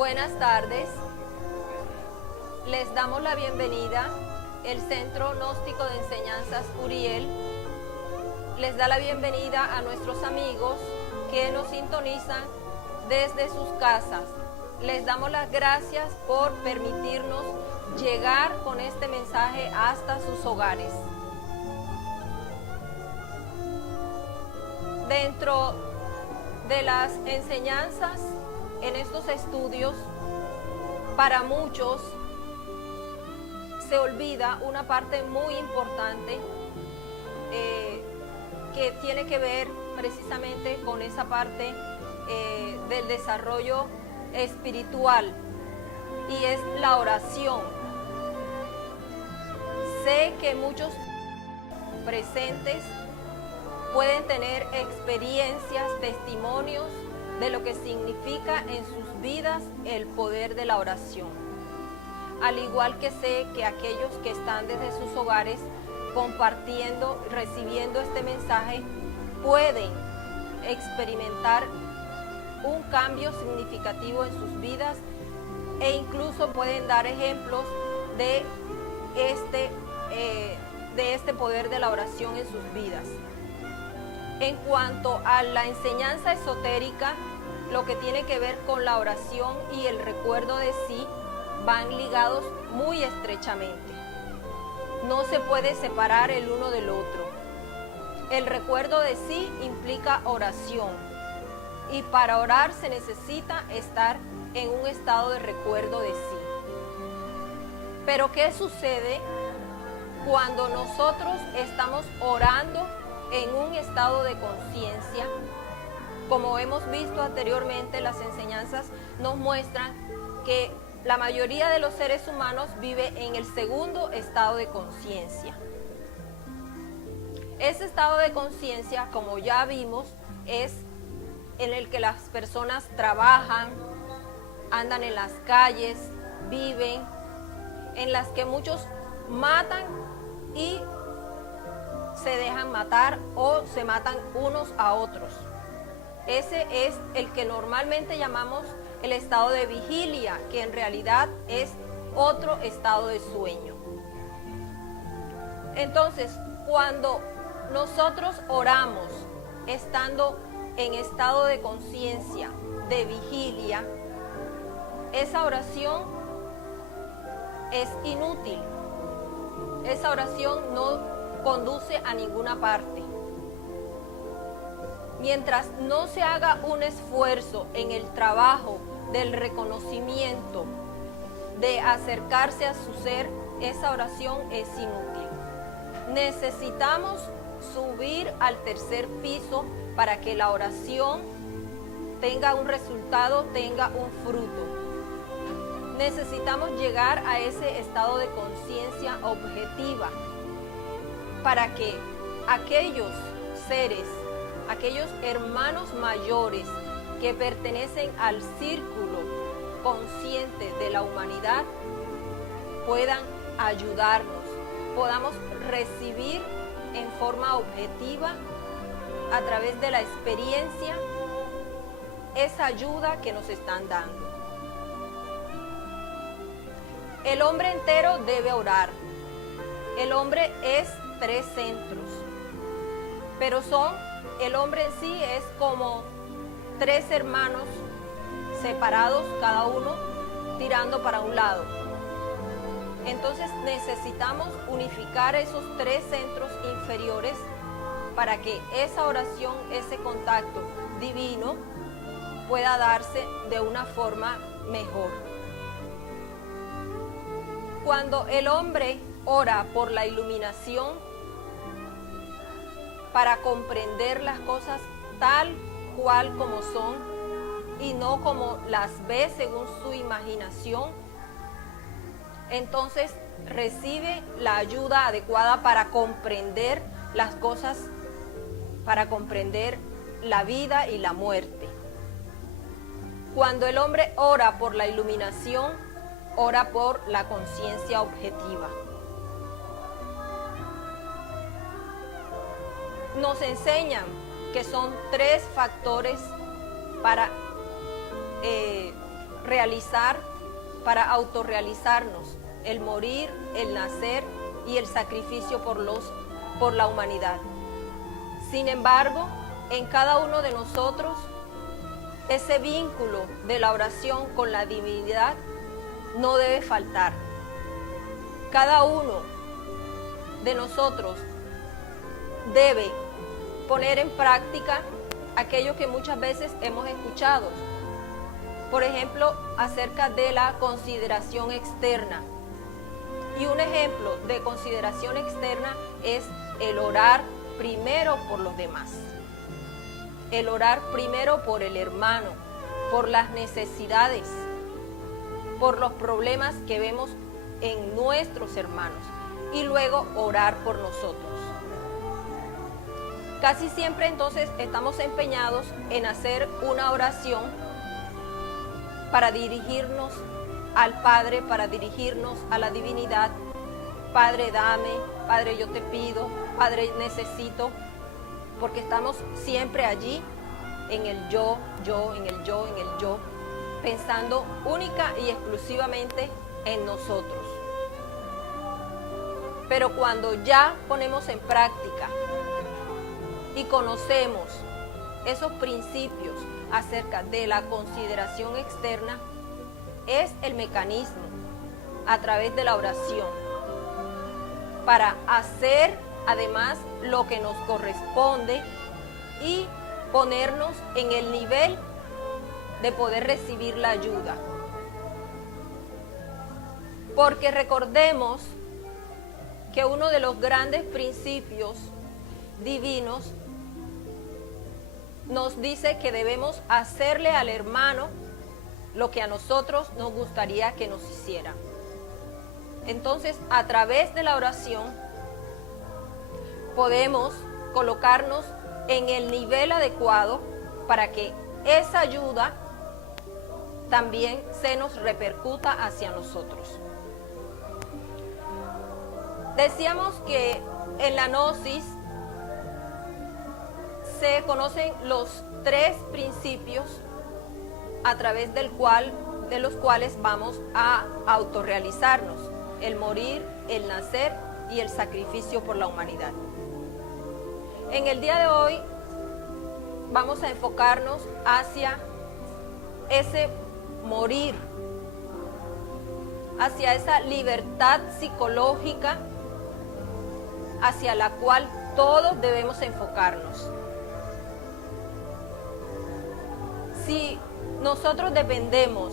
Buenas tardes. Les damos la bienvenida. El Centro Gnóstico de Enseñanzas Uriel les da la bienvenida a nuestros amigos que nos sintonizan desde sus casas. Les damos las gracias por permitirnos llegar con este mensaje hasta sus hogares. Dentro de las enseñanzas en estos estudios, para muchos se olvida una parte muy importante que tiene que ver precisamente con esa parte del desarrollo espiritual, y es la oración. Sé que muchos presentes pueden tener experiencias, testimonios de lo que significa en sus vidas el poder de la oración. Al igual que sé que aquellos que están desde sus hogares compartiendo, recibiendo este mensaje, pueden experimentar un cambio significativo en sus vidas e incluso pueden dar ejemplos de este poder de la oración en sus vidas. En cuanto a la enseñanza esotérica, lo que tiene que ver con la oración y el recuerdo de sí van ligados muy estrechamente. No se puede separar el uno del otro. El recuerdo de sí implica oración, y para orar se necesita estar en un estado de recuerdo de sí. Pero ¿qué sucede cuando nosotros estamos orando en un estado de conciencia? Como hemos visto anteriormente, las enseñanzas nos muestran que la mayoría de los seres humanos vive en el segundo estado de conciencia. Ese estado de conciencia, como ya vimos, es en el que las personas trabajan, andan en las calles, viven, en las que muchos matan y se dejan matar o se matan unos a otros. Ese es el que normalmente llamamos el estado de vigilia, que en realidad es otro estado de sueño. Entonces, cuando nosotros oramos estando en estado de conciencia, de vigilia, esa oración es inútil. Esa oración no conduce a ninguna parte. Mientras no se haga un esfuerzo en el trabajo del reconocimiento, de acercarse a su ser, esa oración es inútil. Necesitamos subir al tercer piso para que la oración tenga un resultado, tenga un fruto. Necesitamos llegar a ese estado de conciencia objetiva para que aquellos seres, aquellos hermanos mayores que pertenecen al círculo consciente de la humanidad puedan ayudarnos, podamos recibir en forma objetiva, a través de la experiencia, esa ayuda que nos están dando. El hombre entero debe orar. El hombre es 3 centros, pero el hombre en sí es como 3 hermanos separados, cada uno tirando para un lado. Entonces necesitamos unificar esos 3 centros inferiores para que esa oración, ese contacto divino pueda darse de una forma mejor. Cuando el hombre ora por la iluminación, para comprender las cosas tal cual como son y no como las ve según su imaginación, entonces recibe la ayuda adecuada para comprender las cosas, para comprender la vida y la muerte. Cuando el hombre ora por la iluminación, ora por la conciencia objetiva. Nos enseñan que son 3 factores para realizar, para autorrealizarnos, el morir, el nacer y el sacrificio por la humanidad. Sin embargo, en cada uno de nosotros, ese vínculo de la oración con la divinidad no debe faltar. Cada uno de nosotros debe poner en práctica aquello que muchas veces hemos escuchado. Por ejemplo, acerca de la consideración externa. Y un ejemplo de consideración externa es el orar primero por los demás. El orar primero por el hermano, por las necesidades, por los problemas que vemos en nuestros hermanos y luego orar por nosotros. Casi siempre entonces estamos empeñados en hacer una oración para dirigirnos al Padre, para dirigirnos a la divinidad. Padre, dame, Padre, yo te pido, Padre, necesito, porque estamos siempre allí en el yo, en el yo, pensando única y exclusivamente en nosotros. Pero cuando ya ponemos en práctica y conocemos esos principios acerca de la consideración externa, es el mecanismo a través de la oración para hacer además lo que nos corresponde y ponernos en el nivel de poder recibir la ayuda. Porque recordemos que uno de los grandes principios divinos nos dice que debemos hacerle al hermano lo que a nosotros nos gustaría que nos hiciera. Entonces, a través de la oración, podemos colocarnos en el nivel adecuado para que esa ayuda también se nos repercuta hacia nosotros. Decíamos que en la Gnosis se conocen los 3 principios a través de los cuales vamos a autorrealizarnos: el morir, el nacer y el sacrificio por la humanidad. En el día de hoy vamos a enfocarnos hacia ese morir, hacia esa libertad psicológica hacia la cual todos debemos enfocarnos. Si nosotros dependemos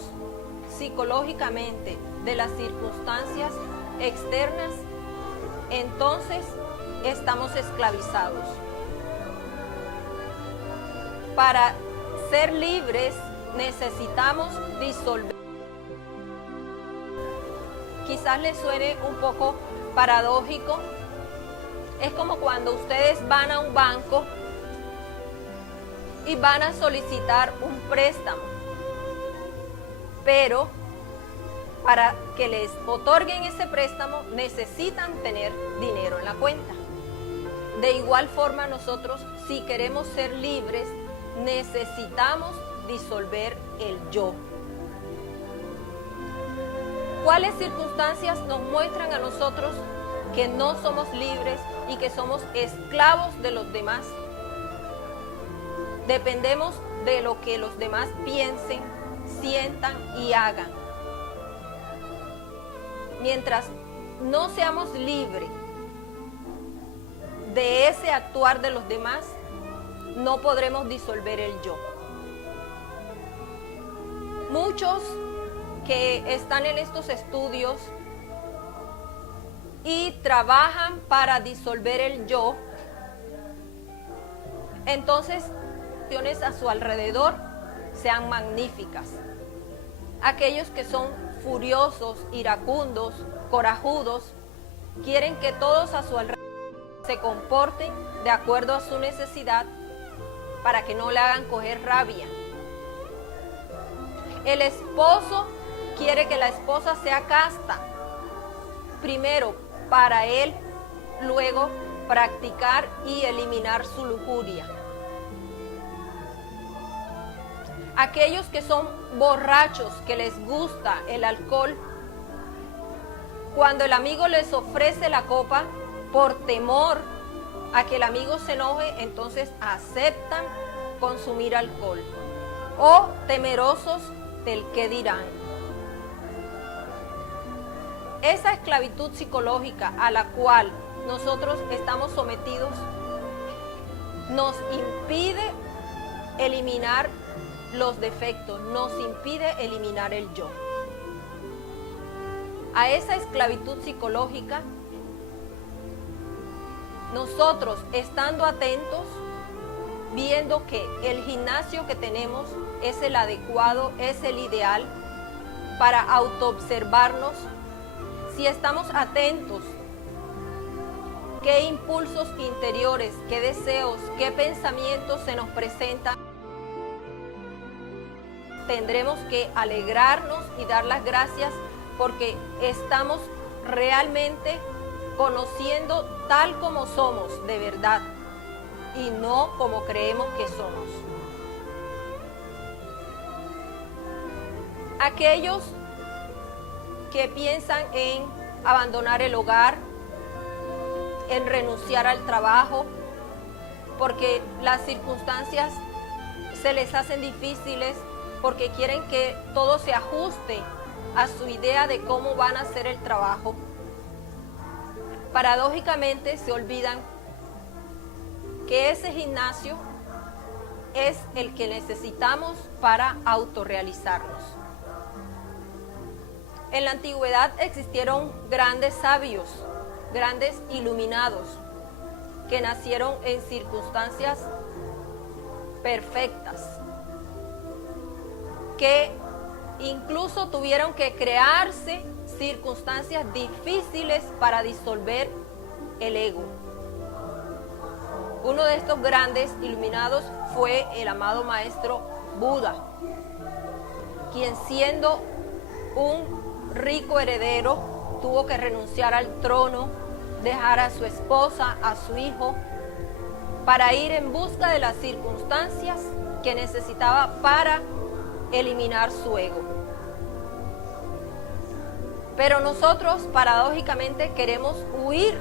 psicológicamente de las circunstancias externas, entonces estamos esclavizados. Para ser libres necesitamos disolver. Quizás les suene un poco paradójico. Es como cuando ustedes van a un banco y van a solicitar un préstamo, pero para que les otorguen ese préstamo necesitan tener dinero en la cuenta. De igual forma, nosotros, si queremos ser libres, necesitamos disolver el yo. ¿Cuáles circunstancias nos muestran a nosotros que no somos libres y que somos esclavos de los demás? Dependemos de lo que los demás piensen, sientan y hagan. Mientras no seamos libres de ese actuar de los demás, no podremos disolver el yo. Muchos que están en estos estudios y trabajan para disolver el yo, entonces acciones a su alrededor sean magníficas. Aquellos que son furiosos, iracundos, corajudos, quieren que todos a su alrededor se comporten de acuerdo a su necesidad para que no le hagan coger rabia. El esposo quiere que la esposa sea casta, primero para él, luego practicar y eliminar su lujuria. Aquellos que son borrachos, que les gusta el alcohol, cuando el amigo les ofrece la copa, por temor a que el amigo se enoje, entonces aceptan consumir alcohol, o temerosos del qué dirán. Esa esclavitud psicológica a la cual nosotros estamos sometidos nos impide eliminar los defectos, nos impide eliminar el yo. A esa esclavitud psicológica, nosotros estando atentos, viendo que el gimnasio que tenemos es el adecuado, es el ideal para autoobservarnos, si estamos atentos, qué impulsos interiores, qué deseos, qué pensamientos se nos presentan, tendremos que alegrarnos y dar las gracias porque estamos realmente conociendo tal como somos de verdad y no como creemos que somos. Aquellos que piensan en abandonar el hogar, en renunciar al trabajo, porque las circunstancias se les hacen difíciles, porque quieren que todo se ajuste a su idea de cómo van a hacer el trabajo. Paradójicamente se olvidan que ese gimnasio es el que necesitamos para autorrealizarnos. En la antigüedad existieron grandes sabios, grandes iluminados, que nacieron en circunstancias perfectas, que incluso tuvieron que crearse circunstancias difíciles para disolver el ego. Uno de estos grandes iluminados fue el amado maestro Buda, quien siendo un rico heredero tuvo que renunciar al trono, dejar a su esposa, a su hijo, para ir en busca de las circunstancias que necesitaba para eliminar su ego. Pero nosotros paradójicamente queremos huir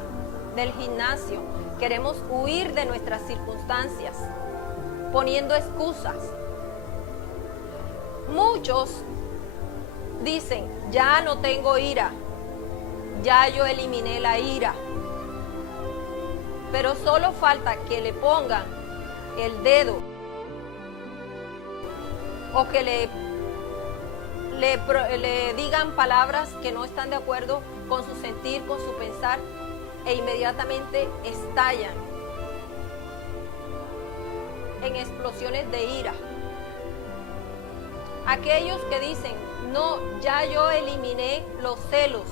del gimnasio, queremos huir de nuestras circunstancias, poniendo excusas. Muchos dicen, ya no tengo ira, ya yo eliminé la ira, pero solo falta que le pongan el dedo o que le digan palabras que no están de acuerdo con su sentir, con su pensar, e inmediatamente estallan en explosiones de ira. Aquellos que dicen, no, ya yo eliminé los celos,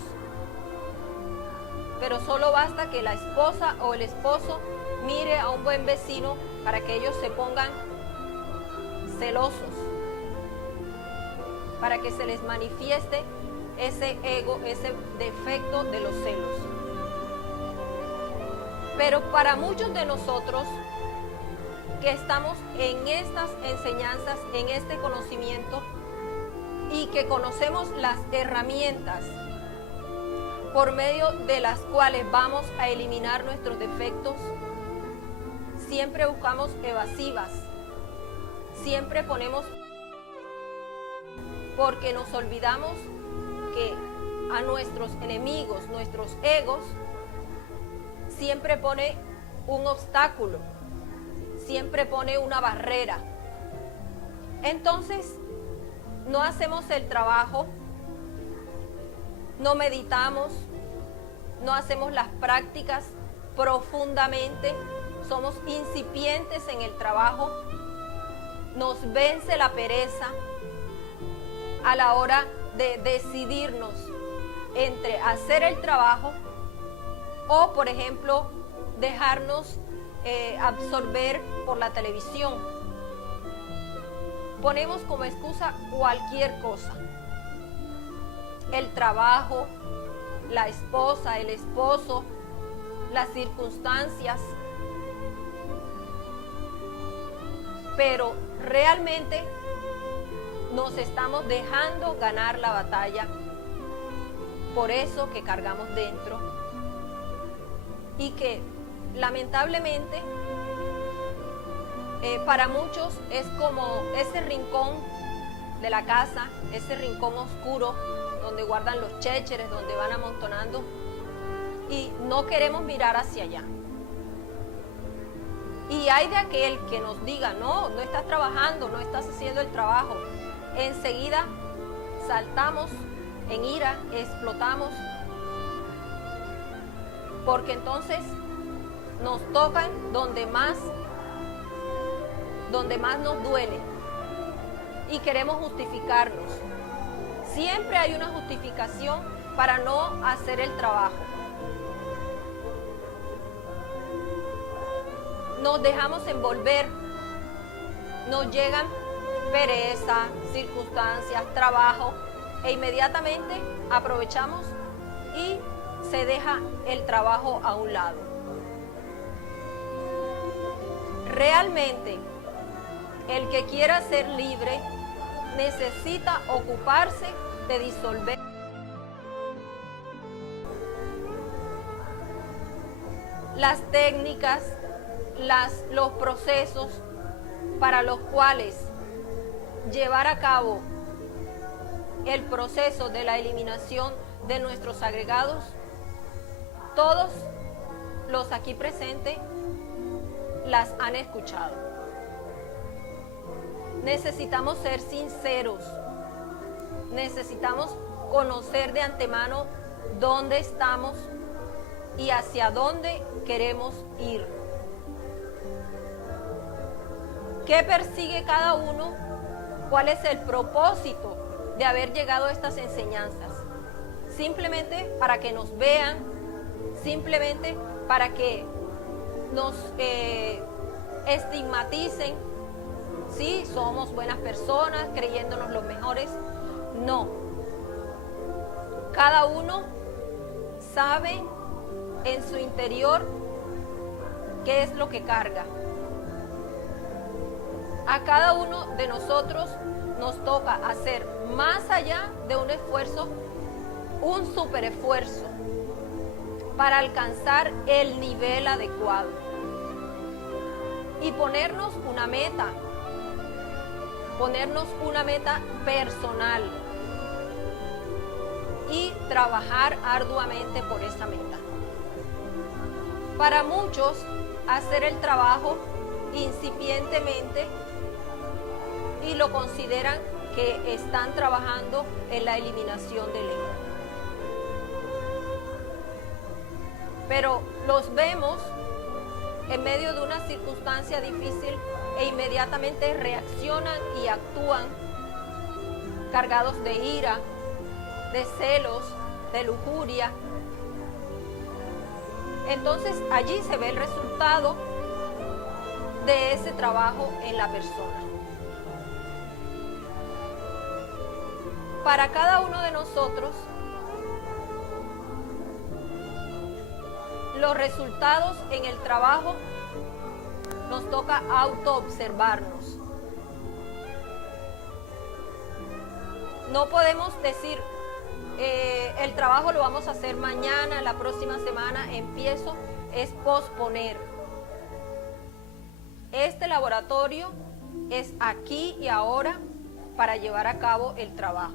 pero solo basta que la esposa o el esposo mire a un buen vecino para que ellos se pongan celosos, para que se les manifieste ese ego, ese defecto de los celos. Pero para muchos de nosotros que estamos en estas enseñanzas, en este conocimiento y que conocemos las herramientas por medio de las cuales vamos a eliminar nuestros defectos, siempre buscamos evasivas, siempre ponemos, porque nos olvidamos que a nuestros enemigos, nuestros egos, siempre pone un obstáculo, siempre pone una barrera. Entonces, no hacemos el trabajo, no meditamos, no hacemos las prácticas profundamente, somos incipientes en el trabajo, nos vence la pereza a la hora de decidirnos entre hacer el trabajo o, por ejemplo, dejarnos absorber por la televisión. Ponemos como excusa cualquier cosa. El trabajo, la esposa, el esposo, las circunstancias. Pero realmente nos estamos dejando ganar la batalla por eso que cargamos dentro y que lamentablemente para muchos es como ese rincón de la casa, ese rincón oscuro donde guardan los chécheres, donde van amontonando, y no queremos mirar hacia allá. Y hay de aquel que nos diga, no estás trabajando, no estás haciendo el trabajo. Enseguida saltamos en ira, explotamos, porque entonces nos tocan donde más nos duele y queremos justificarnos. Siempre hay una justificación para no hacer el trabajo. Nos dejamos envolver, nos llegan pereza, circunstancias, trabajo, e inmediatamente aprovechamos y se deja el trabajo a un lado. Realmente, el que quiera ser libre necesita ocuparse de disolver las técnicas, los procesos para los cuales llevar a cabo el proceso de la eliminación de nuestros agregados. Todos los aquí presentes las han escuchado. Necesitamos ser sinceros, necesitamos conocer de antemano dónde estamos y hacia dónde queremos ir. ¿Qué persigue cada uno? ¿Cuál es el propósito de haber llegado a estas enseñanzas? Simplemente para que nos vean, simplemente para que nos estigmaticen, sí, somos buenas personas, creyéndonos los mejores. No. Cada uno sabe en su interior qué es lo que carga. A cada uno de nosotros nos toca hacer más allá de un esfuerzo, un super esfuerzo para alcanzar el nivel adecuado y ponernos una meta personal y trabajar arduamente por esa meta. Para muchos, hacer el trabajo incipientemente y lo consideran que están trabajando en la eliminación del ego. Pero los vemos en medio de una circunstancia difícil e inmediatamente reaccionan y actúan cargados de ira, de celos, de lujuria. Entonces allí se ve el resultado de ese trabajo en la persona. Para cada uno de nosotros, los resultados en el trabajo nos toca autoobservarnos. No podemos decir, el trabajo lo vamos a hacer mañana, la próxima semana empiezo, es posponer. Este laboratorio es aquí y ahora para llevar a cabo el trabajo.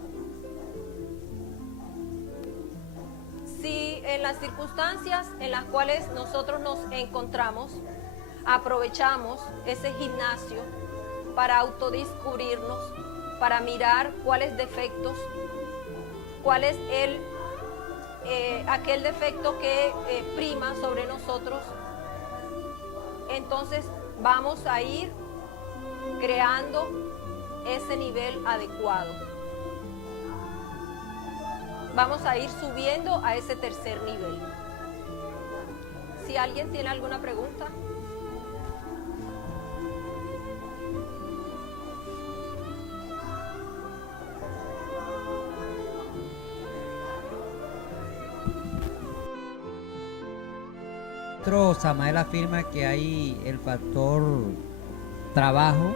Si en las circunstancias en las cuales nosotros nos encontramos, aprovechamos ese gimnasio para autodescubrirnos, para mirar cuáles defectos, cuál es aquel defecto que prima sobre nosotros, entonces vamos a ir creando ese nivel adecuado. Vamos a ir subiendo a ese tercer nivel. Si alguien tiene alguna pregunta. Samael afirma que hay el factor trabajo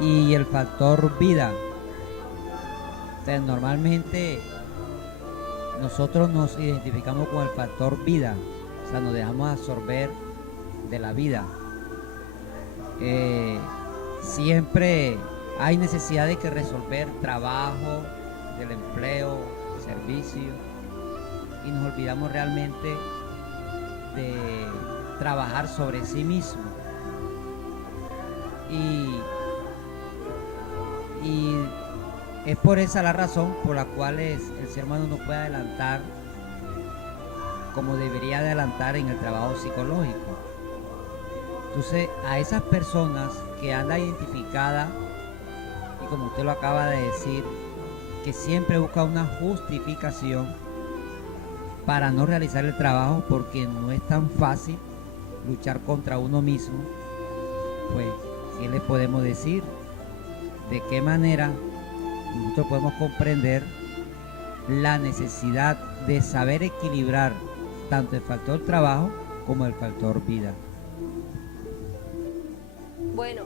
y el factor vida. Entonces, normalmente nosotros nos identificamos con el factor vida, o sea, nos dejamos absorber de la vida. Siempre hay necesidad de que resolver trabajo, del empleo, servicio, y nos olvidamos realmente de trabajar sobre sí mismo. Y es por esa la razón por la cual el ser humano no puede adelantar como debería adelantar en el trabajo psicológico. Entonces, a esas personas que andan identificadas, y como usted lo acaba de decir, que siempre busca una justificación para no realizar el trabajo porque no es tan fácil luchar contra uno mismo, pues, ¿qué le podemos decir? ¿De qué manera nosotros podemos comprender la necesidad de saber equilibrar tanto el factor trabajo como el factor vida? Bueno,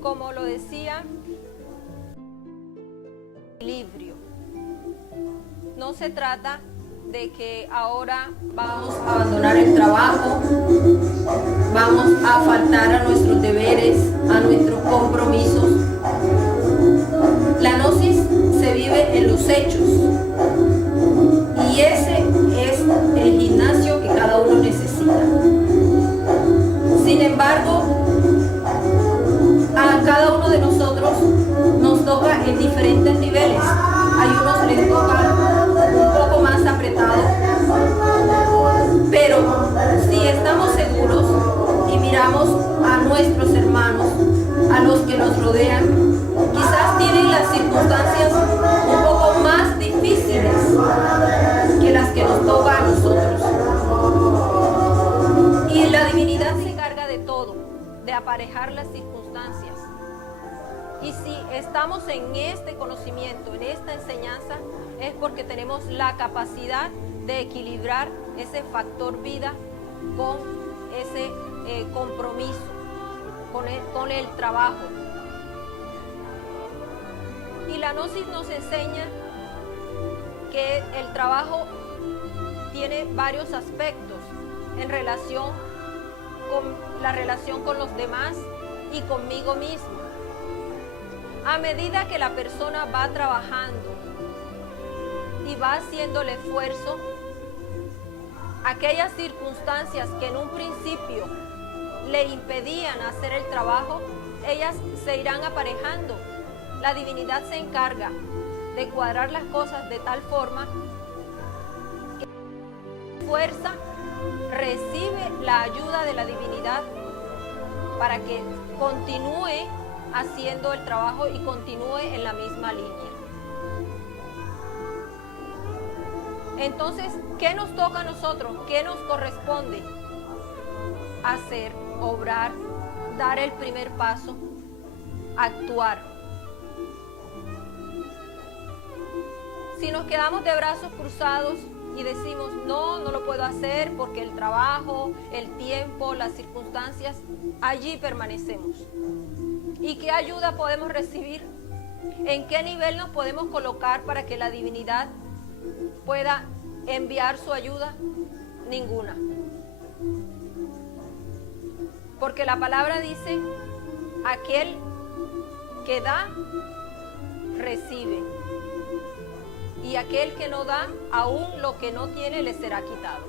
como lo decía, equilibrio. No se trata de que ahora vamos a abandonar el trabajo, vamos a faltar a nuestros deberes, a nuestros compromisos. La gnosis se vive en los hechos y ese es el gimnasio que cada uno necesita. Sin embargo, a cada uno de nosotros nos toca en diferentes niveles. A unos les toca un poco más apretado, pero si estamos seguros y miramos a nuestros hermanos, a los que nos rodean, quizás tienen las circunstancias un poco más difíciles que las que nos toca a nosotros. Y la divinidad se encarga de todo, de aparejar las circunstancias. Y si estamos en este conocimiento, en esta enseñanza, es porque tenemos la capacidad de equilibrar ese factor vida con ese compromiso, con el trabajo. Y la gnosis nos enseña que el trabajo tiene varios aspectos en relación con la relación con los demás y conmigo mismo. A medida que la persona va trabajando y va haciendo el esfuerzo, aquellas circunstancias que en un principio le impedían hacer el trabajo, ellas se irán aparejando. La divinidad se encarga de cuadrar las cosas de tal forma que la fuerza recibe la ayuda de la divinidad para que continúe haciendo el trabajo y continúe en la misma línea. Entonces, ¿qué nos toca a nosotros? ¿Qué nos corresponde? Hacer, obrar, dar el primer paso, actuar. Si nos quedamos de brazos cruzados y decimos, no lo puedo hacer porque el trabajo, el tiempo, las circunstancias, allí permanecemos. ¿Y qué ayuda podemos recibir? ¿En qué nivel nos podemos colocar para que la divinidad pueda enviar su ayuda? Ninguna. Porque la palabra dice, aquel que da, recibe. Y aquel que no da, aún lo que no tiene le será quitado.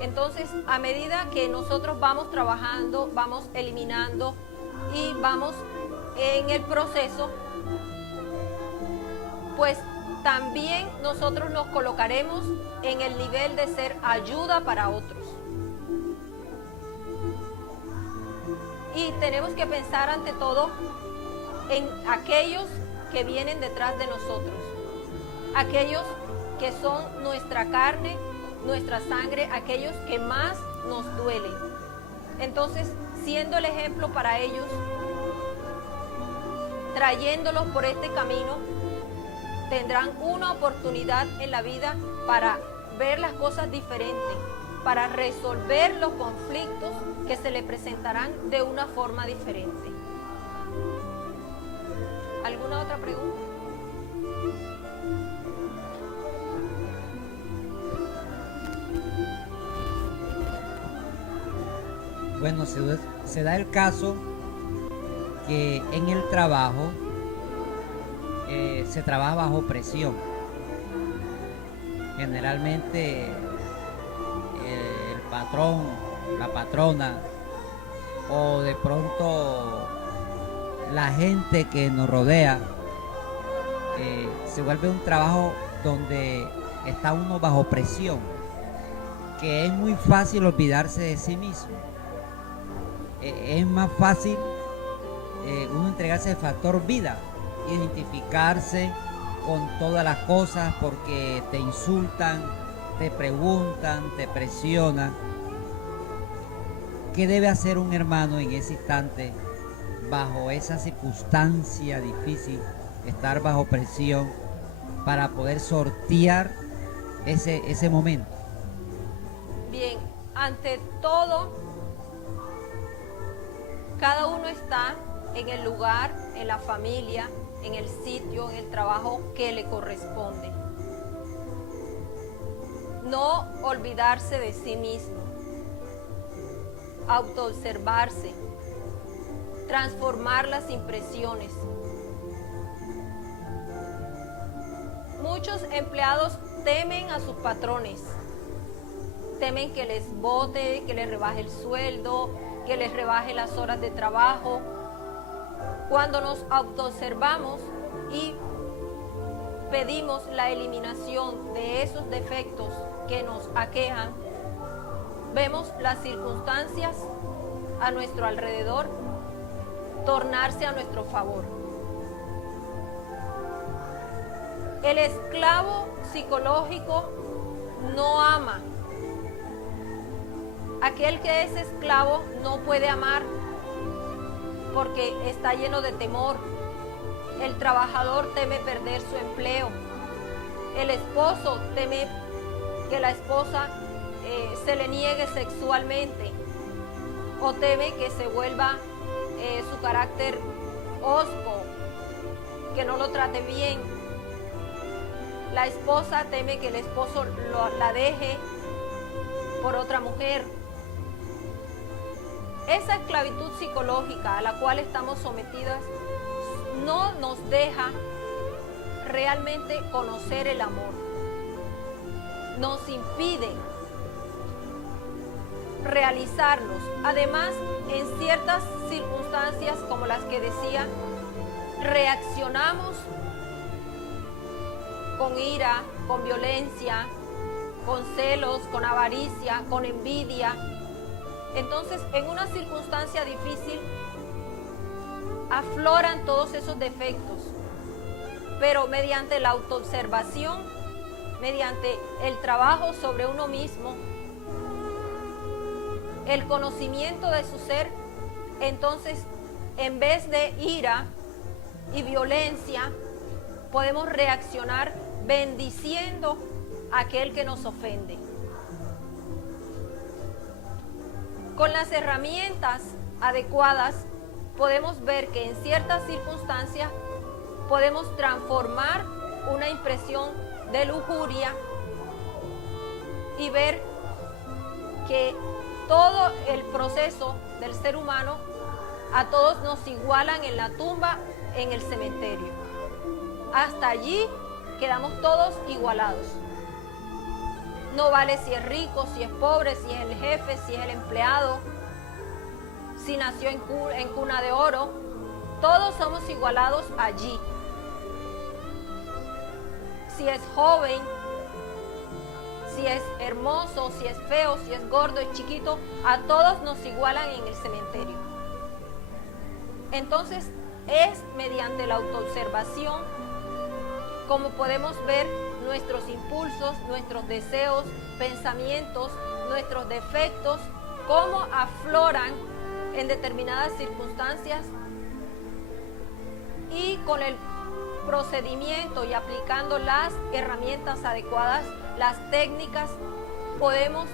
Entonces, a medida que nosotros vamos trabajando, vamos eliminando y vamos en el proceso, pues también nosotros nos colocaremos en el nivel de ser ayuda para otros. Y tenemos que pensar ante todo en aquellos que vienen detrás de nosotros, aquellos que son nuestra carne, nuestra sangre, aquellos que más nos duelen. Entonces, siendo el ejemplo para ellos, trayéndolos por este camino, tendrán una oportunidad en la vida para ver las cosas diferentes, para resolver los conflictos que se le presentarán de una forma diferente. ¿Alguna otra pregunta? Bueno, se da el caso que en el trabajo se trabaja bajo presión. Generalmente el patrón, la patrona o de pronto la gente que nos rodea, se vuelve un trabajo donde está uno bajo presión, que es muy fácil olvidarse de sí mismo. Es más fácil uno entregarse al factor vida, identificarse con todas las cosas porque te insultan, te preguntan, te presionan. ¿Qué debe hacer un hermano en ese instante, bajo esa circunstancia difícil, estar bajo presión, para poder sortear ese momento? Bien, ante todo, cada uno está en el lugar, en la familia, en el sitio, en el trabajo que le corresponde. No olvidarse de sí mismo, autoobservarse, transformar las impresiones. Muchos empleados temen a sus patrones, temen que les bote, que les rebaje el sueldo, que les rebaje las horas de trabajo. Cuando nos autoobservamos y pedimos la eliminación de esos defectos que nos aquejan, vemos las circunstancias a nuestro alrededor tornarse a nuestro favor. El esclavo psicológico no ama. Aquel que es esclavo no puede amar porque está lleno de temor. El trabajador teme perder su empleo. El esposo teme que la esposa se le niegue sexualmente, o teme que se vuelva su carácter hosco, que no lo trate bien. La esposa teme que el esposo la deje por otra mujer. Esa esclavitud psicológica a la cual estamos sometidas no nos deja realmente conocer el amor. Nos impide realizarnos. Además, en ciertas circunstancias como las que decía, reaccionamos con ira, con violencia, con celos, con avaricia, con envidia. Entonces, en una circunstancia difícil, afloran todos esos defectos, pero mediante la autoobservación, mediante el trabajo sobre uno mismo, el conocimiento de su ser, entonces, en vez de ira y violencia, podemos reaccionar bendiciendo a aquel que nos ofende. Con las herramientas adecuadas, podemos ver que en ciertas circunstancias podemos transformar una impresión de lujuria y ver que todo el proceso del ser humano, a todos nos igualan en la tumba, en el cementerio. Hasta allí quedamos todos igualados. No vale si es rico, si es pobre, si es el jefe, si es el empleado, si nació en cuna de oro. Todos somos igualados allí. Si es joven, si es hermoso, si es feo, si es gordo y chiquito, a todos nos igualan en el cementerio. Entonces, es mediante la autoobservación como podemos ver nuestros impulsos, nuestros deseos, pensamientos, nuestros defectos, cómo afloran en determinadas circunstancias, y con el procedimiento y aplicando las herramientas adecuadas, las técnicas, podemos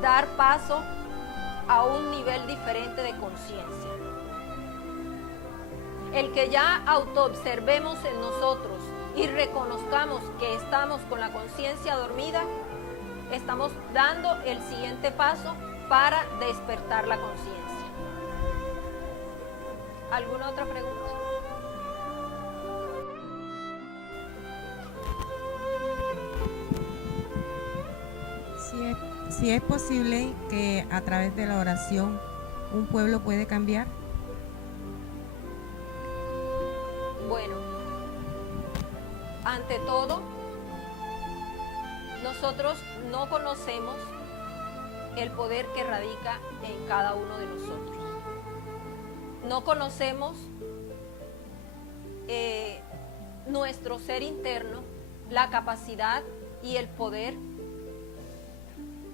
dar paso a un nivel diferente de conciencia. El que ya autoobservemos en nosotros y reconozcamos que estamos con la conciencia dormida, estamos dando el siguiente paso para despertar la conciencia. ¿Alguna otra pregunta? Si es posible que a través de la oración un pueblo puede cambiar. Bueno, ante todo, nosotros no conocemos el poder que radica en cada uno de nosotros. No conocemos nuestro ser interno, la capacidad y el poder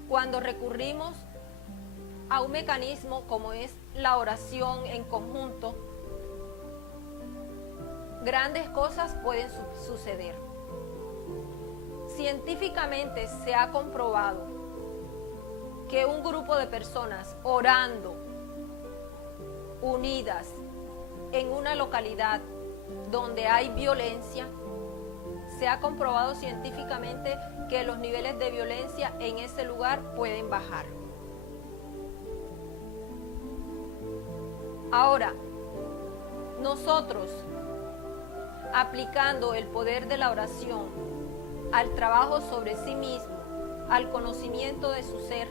cuando recurrimos a un mecanismo como es la oración en conjunto. Grandes cosas pueden suceder. Científicamente se ha comprobado que un grupo de personas orando unidas en una localidad donde hay violencia, se ha comprobado científicamente que los niveles de violencia en ese lugar pueden bajar. Ahora, nosotros, aplicando el poder de la oración al trabajo sobre sí mismo, al conocimiento de su ser,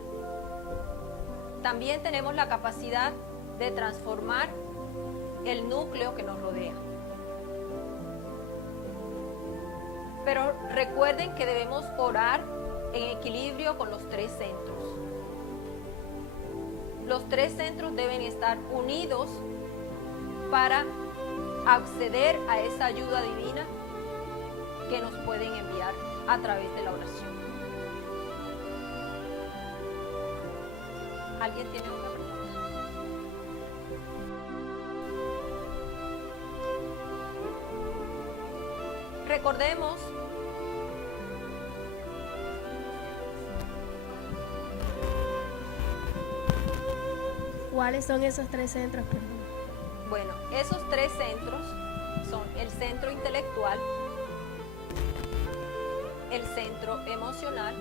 también tenemos la capacidad de transformar el núcleo que nos rodea. Pero recuerden que debemos orar en equilibrio con los tres centros. Los tres centros deben estar unidos para acceder a esa ayuda divina que nos pueden enviar a través de la oración. ¿Alguien tiene otra pregunta? Recordemos ¿cuáles son esos tres centros? Bueno, esos tres centros son el centro intelectual, el centro emocional,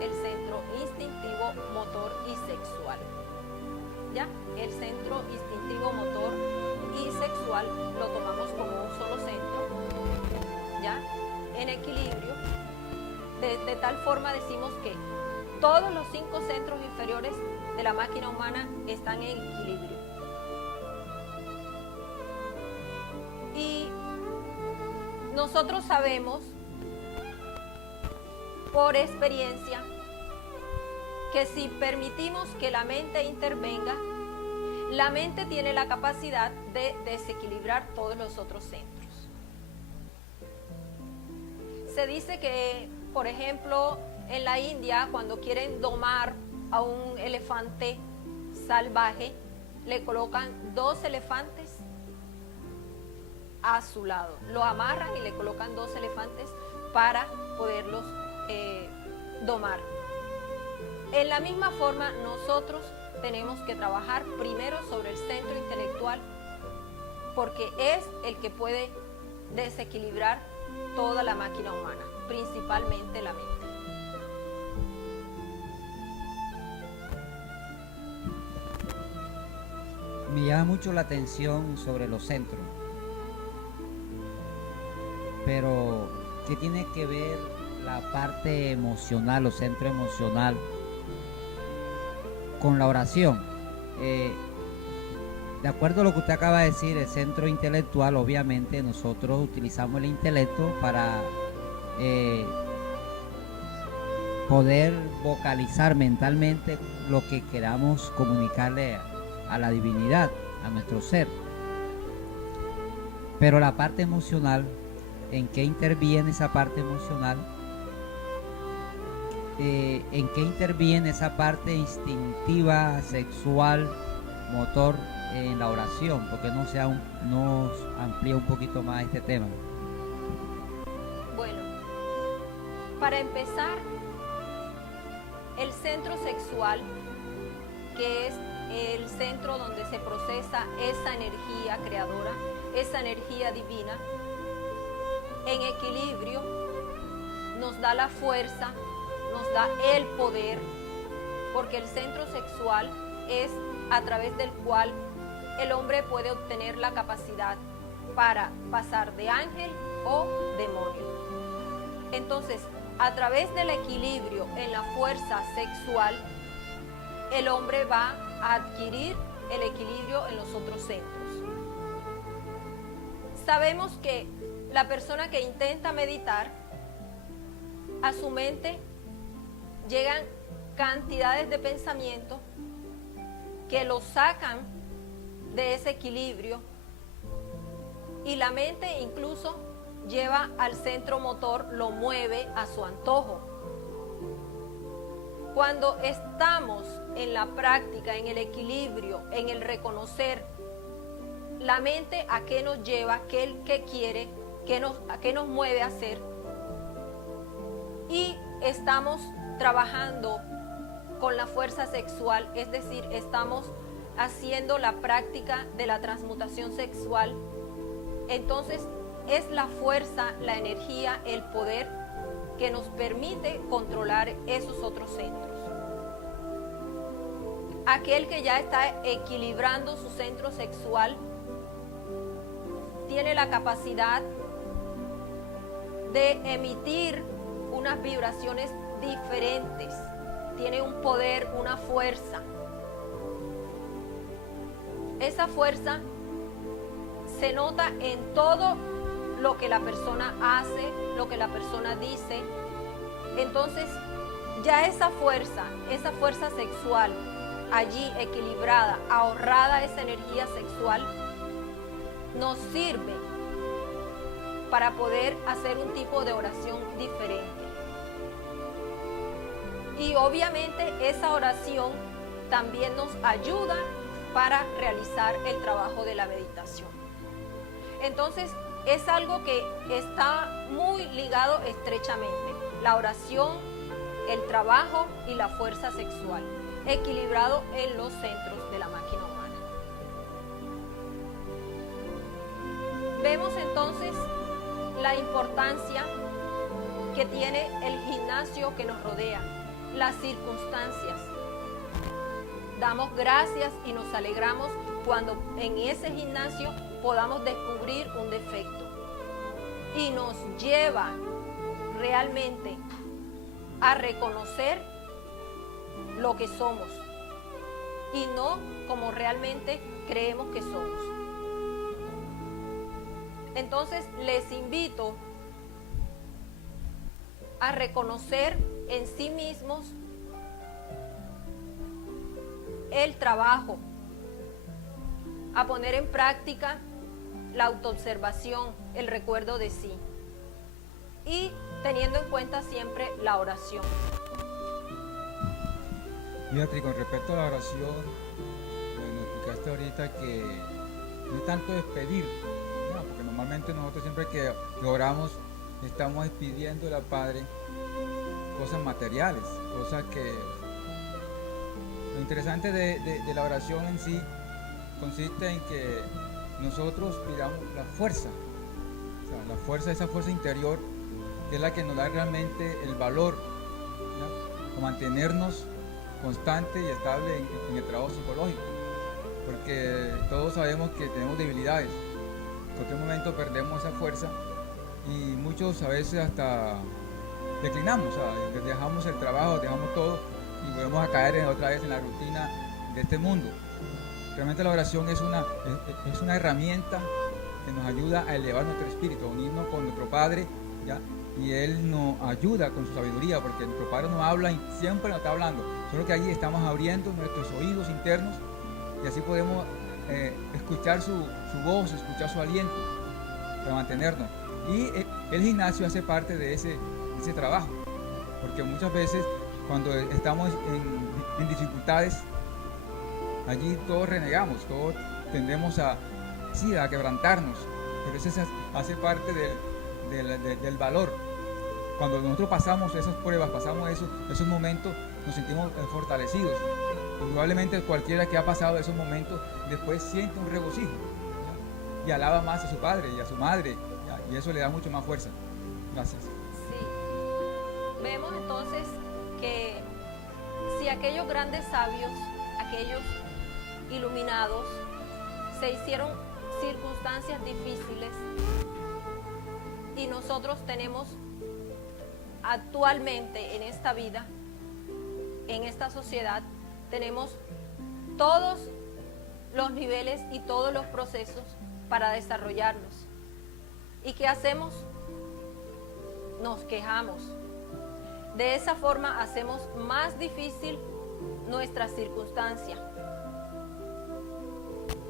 el centro instintivo, motor y sexual. ¿Ya? El centro instintivo, motor y sexual lo tomamos como un solo centro, ¿ya? En equilibrio. De tal forma decimos que todos los 5 centros inferiores de la máquina humana están en equilibrio. Y nosotros sabemos por experiencia que si permitimos que la mente intervenga, la mente tiene la capacidad de desequilibrar todos los otros centros. Se dice que, por ejemplo, en la India, cuando quieren domar a un elefante salvaje, le colocan 2 elefantes a su lado. Lo amarran y le colocan 2 elefantes para poderlos domar. En la misma forma, nosotros tenemos que trabajar primero sobre el centro intelectual, porque es el que puede desequilibrar toda la máquina humana, principalmente la mente. Me llama mucho la atención sobre los centros, pero ¿qué tiene que ver la parte emocional o centro emocional con la oración? De acuerdo a lo que usted acaba de decir, el centro intelectual, obviamente nosotros utilizamos el intelecto para poder vocalizar mentalmente lo que queramos comunicarle a la divinidad, a nuestro ser. Pero la parte emocional, ¿en qué interviene esa parte emocional? ¿En qué interviene esa parte instintiva, sexual, motor en la oración? Porque nos amplía un poquito más este tema. Bueno, para empezar, El centro sexual, que es el centro donde se procesa esa energía creadora, esa energía divina, en equilibrio, nos da la fuerza, nos da el poder, porque el centro sexual es a través del cual el hombre puede obtener la capacidad para pasar de ángel o demonio. Entonces, a través del equilibrio en la fuerza sexual, el hombre va a adquirir el equilibrio en los otros centros. Sabemos que la persona que intenta meditar, a su mente llegan cantidades de pensamientos que lo sacan de ese equilibrio, y la mente incluso lleva al centro motor, lo mueve a su antojo. Cuando estamos en la práctica, en el equilibrio, en el reconocer la mente a qué nos lleva, qué quiere, a qué nos mueve a hacer, y estamos trabajando con la fuerza sexual, es decir, estamos haciendo la práctica de la transmutación sexual, entonces es la fuerza, la energía, el poder que nos permite controlar esos otros centros. Aquel que ya está equilibrando su centro sexual tiene la capacidad de emitir unas vibraciones diferentes, tiene un poder, una fuerza. Esa fuerza se nota en todo lo que la persona hace, lo que la persona dice. Entonces, ya esa fuerza sexual, allí equilibrada, ahorrada esa energía sexual, nos sirve para poder hacer un tipo de oración diferente. Y obviamente esa oración también nos ayuda para realizar el trabajo de la meditación. Entonces, es algo que está muy ligado estrechamente, la oración, el trabajo y la fuerza sexual, equilibrado en los centros de la máquina humana. Vemos entonces la importancia que tiene el gimnasio que nos rodea, las circunstancias. Damos gracias y nos alegramos cuando en ese gimnasio podamos descubrir un defecto, y nos lleva realmente a reconocer lo que somos y no como realmente creemos que somos. Entonces les invito a reconocer en sí mismos el trabajo, a poner en práctica la autoobservación, el recuerdo de sí, y teniendo en cuenta siempre la oración. Fíjate, con respecto a la oración, nos explicaste ahorita que no es tanto es pedir, ¿no? Porque normalmente nosotros siempre que oramos estamos pidiendo al Padre cosas materiales, cosas que... Lo interesante de la oración en sí consiste en que nosotros pidamos la fuerza, o sea, la fuerza, esa fuerza interior, que es la que nos da realmente el valor, ¿no? O mantenernos constante y estable en el trabajo psicológico, porque todos sabemos que tenemos debilidades, en cualquier momento perdemos esa fuerza y muchos a veces hasta declinamos, o sea, dejamos el trabajo, dejamos todo y volvemos a caer otra vez en la rutina de este mundo. Realmente la oración es una herramienta que nos ayuda a elevar nuestro espíritu, a unirnos con nuestro Padre, ¿ya? Y Él nos ayuda con su sabiduría, porque nuestro Padre nos habla y siempre nos está hablando, solo que allí estamos abriendo nuestros oídos internos y así podemos escuchar su voz, escuchar su aliento para mantenernos. Y el gimnasio hace parte de ese trabajo, porque muchas veces cuando estamos en dificultades, allí todos renegamos, todos tendemos a quebrantarnos, pero eso hace parte del valor. cuando nosotros pasamos esas pruebas, pasamos esos momentos, nos sentimos fortalecidos. Probablemente cualquiera que ha pasado esos momentos después siente un regocijo, ¿ya? Y alaba más a su padre y a su madre, ¿ya? Y eso le da mucho más fuerza. Gracias. Sí. Vemos entonces que si aquellos grandes sabios, aquellos iluminados, se hicieron circunstancias difíciles y nosotros tenemos actualmente en esta vida, en esta sociedad, tenemos todos los niveles y todos los procesos para desarrollarnos. ¿Y qué hacemos? Nos quejamos. De esa forma hacemos más difícil nuestra circunstancia.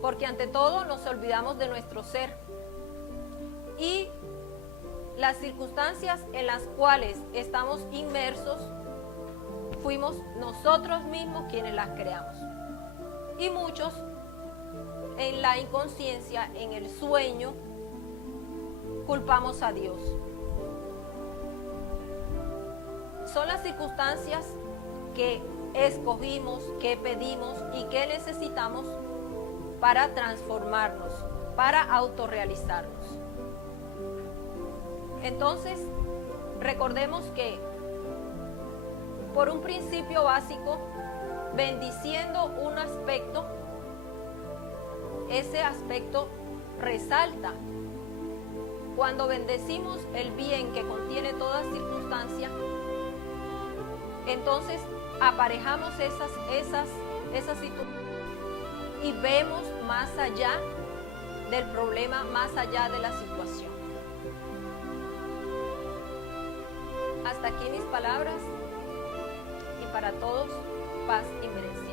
Porque ante todo nos olvidamos de nuestro ser. Y las circunstancias en las cuales estamos inmersos, fuimos nosotros mismos quienes las creamos. Y muchos, en la inconsciencia, en el sueño, culpamos a Dios. Son las circunstancias que escogimos, que pedimos y que necesitamos para transformarnos, para autorrealizarnos. Entonces, recordemos que por un principio básico, bendiciendo un aspecto, ese aspecto resalta. Cuando bendecimos el bien que contiene toda circunstancia, entonces aparejamos esas situaciones y vemos más allá del problema, más allá de la situación. Hasta aquí mis palabras y para todos, paz y bendición.